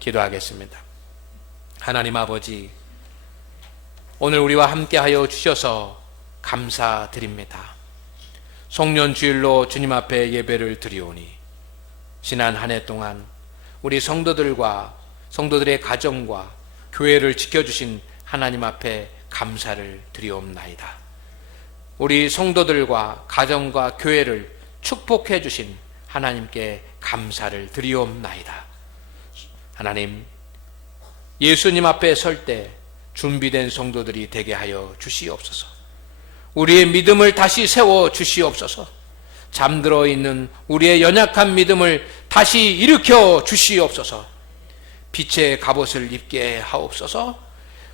기도하겠습니다. 하나님 아버지, 오늘 우리와 함께하여 주셔서 감사드립니다. 송년 주일로 주님 앞에 예배를 드리오니 지난 한 해 동안 우리 성도들과 성도들의 가정과 교회를 지켜주신 하나님 앞에 감사를 드리옵나이다. 우리 성도들과 가정과 교회를 축복해 주신 하나님께 감사를 드리옵나이다. 하나님, 예수님 앞에 설 때 준비된 성도들이 되게 하여 주시옵소서. 우리의 믿음을 다시 세워 주시옵소서. 잠들어 있는 우리의 연약한 믿음을 다시 일으켜 주시옵소서. 빛의 갑옷을 입게 하옵소서.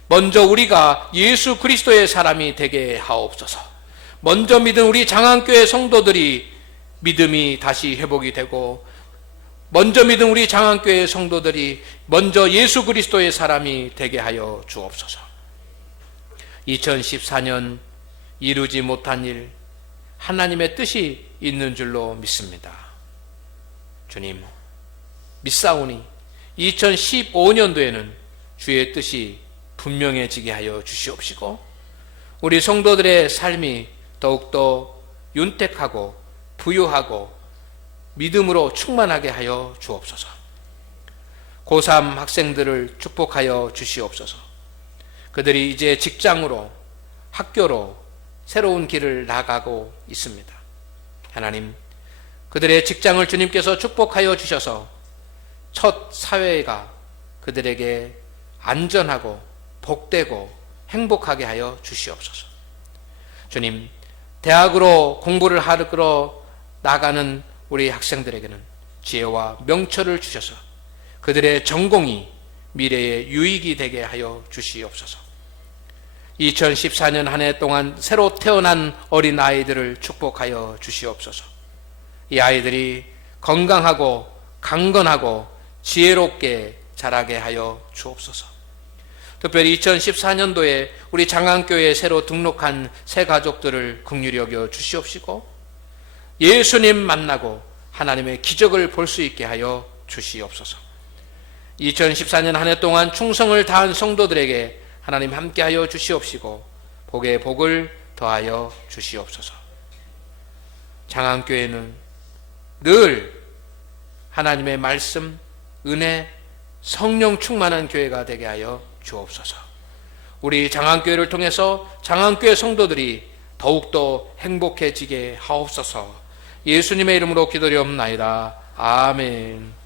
먼저 우리가 예수 그리스도의 사람이 되게 하옵소서. 먼저 믿은 우리 장안교회 성도들이 믿음이 다시 회복이 되고 먼저 믿은 우리 장안교회 성도들이 먼저 예수 그리스도의 사람이 되게 하여 주옵소서. 2014년 이루지 못한 일 하나님의 뜻이 있는 줄로 믿습니다. 주님, 믿사오니 2015년도에는 주의 뜻이 분명해지게 하여 주시옵시고 우리 성도들의 삶이 더욱더 윤택하고 부유하고 믿음으로 충만하게 하여 주옵소서. 고3 학생들을 축복하여 주시옵소서. 그들이 이제 직장으로 학교로 새로운 길을 나가고 있습니다. 하나님, 그들의 직장을 주님께서 축복하여 주셔서 첫 사회가 그들에게 안전하고 복되고 행복하게 하여 주시옵소서. 주님, 대학으로 공부를 하러 나가는 우리 학생들에게는 지혜와 명철을 주셔서 그들의 전공이 미래의 유익이 되게 하여 주시옵소서. 2014년 한 해 동안 새로 태어난 어린 아이들을 축복하여 주시옵소서. 이 아이들이 건강하고 강건하고 지혜롭게 자라게 하여 주옵소서. 특별히 2014년도에 우리 장안교회에 새로 등록한 새 가족들을 긍휼히 여겨 주시옵시고 예수님 만나고 하나님의 기적을 볼 수 있게 하여 주시옵소서. 2014년 한 해 동안 충성을 다한 성도들에게 하나님 함께하여 주시옵시고 복의 복을 더하여 주시옵소서. 장안교회는 늘 하나님의 말씀, 은혜, 성령 충만한 교회가 되게 하여 주옵소서. 우리 장안교회를 통해서 장안교회 성도들이 더욱더 행복해지게 하옵소서. 예수님의 이름으로 기도리옵나이다. 아멘.